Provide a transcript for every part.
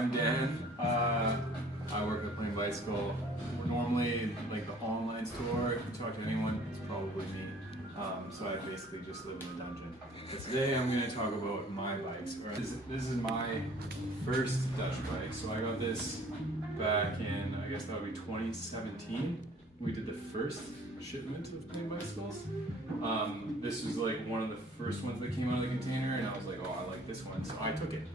I'm Dan. I work at Plain Bicycle. We're normally like the online store. If you talk to anyone, it's probably me. So I basically just live in a dungeon. But today I'm going to talk about my bikes. This is my first Dutch bike. So I got this back in, I guess that would be 2017. We did the first shipment of Plain Bicycles. This was like one of the first ones that came out of the container, and I was like, oh, I like this one, so I took it.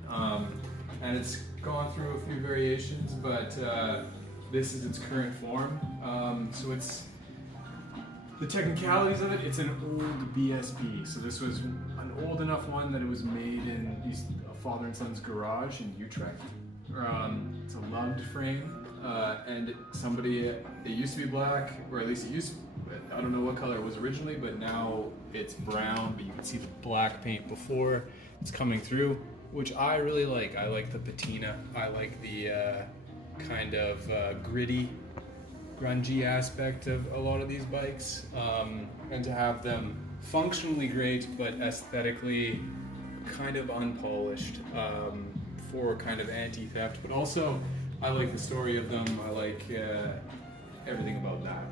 And it's gone through a few variations, but this is its current form. So it's the technicalities of it. It's an old BSP. So this was an old enough one that it was made in a father and son's garage in Utrecht. It's a loved frame, and it used to be black, or at least it used to. I don't know what color it was originally, but now it's brown, but you can see the black paint before it's coming through, which I really like. I like the patina. I like the kind of gritty, grungy aspect of a lot of these bikes, and to have them functionally great, but aesthetically kind of unpolished, for kind of anti-theft. But also, I like the story of them. I like everything about that.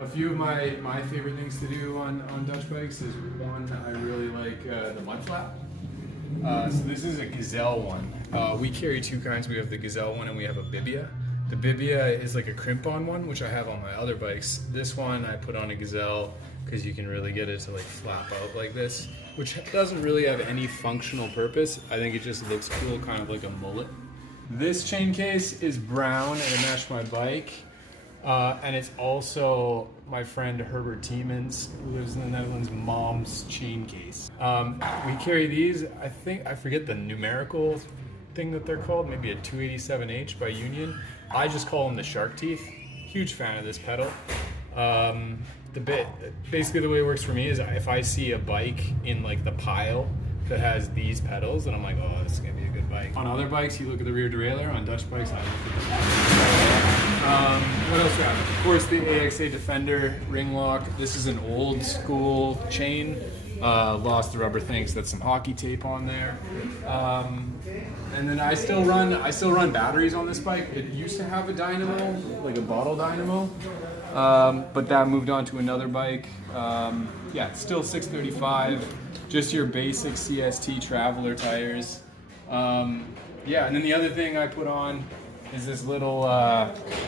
A few of my favorite things to do on Dutch bikes is, one, I really like the mud flap. So this is a Gazelle one. We carry two kinds. We have the Gazelle one and we have a Bibia. The Bibia is like a crimp-on one, which I have on my other bikes. This one I put on a Gazelle because you can really get it to like flap out like this, which doesn't really have any functional purpose. I think it just looks cool, kind of like a mullet. This chain case is brown and it matched my bike. And it's also my friend Herbert Tiemans, who lives in the Netherlands, mom's chain case. We carry these, I forget the numerical thing that they're called, maybe a 287H by Union. I just call them the shark teeth. Huge fan of this pedal. Basically the way it works for me is if I see a bike in like the pile that has these pedals, then I'm like, oh, this is gonna be a good bike. On other bikes, you look at the rear derailleur. On Dutch bikes, I look at the what else we have? Of course, the AXA Defender ring lock. This is an old school chain. Lost the rubber thing, so that's some hockey tape on there. And then I still run batteries on this bike. It used to have a dynamo, like a bottle dynamo, but that moved on to another bike. Yeah, it's still 635. Just your basic CST Traveler tires. Yeah, and then the other thing I put on is this little,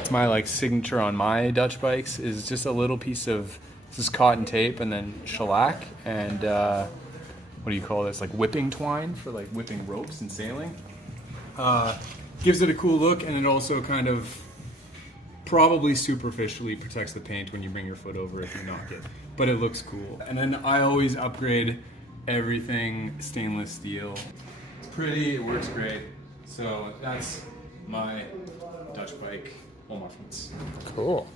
it's my like signature on my Dutch bikes, is just a little piece of this cotton tape and then shellac and what do you call this, like whipping twine for like whipping ropes and sailing. Gives it a cool look, and it also kind of probably superficially protects the paint when you bring your foot over if you knock it, but it looks cool. And then I always upgrade everything stainless steel. It's pretty, it works great. So that's my Dutch bike, Omafiets. Cool.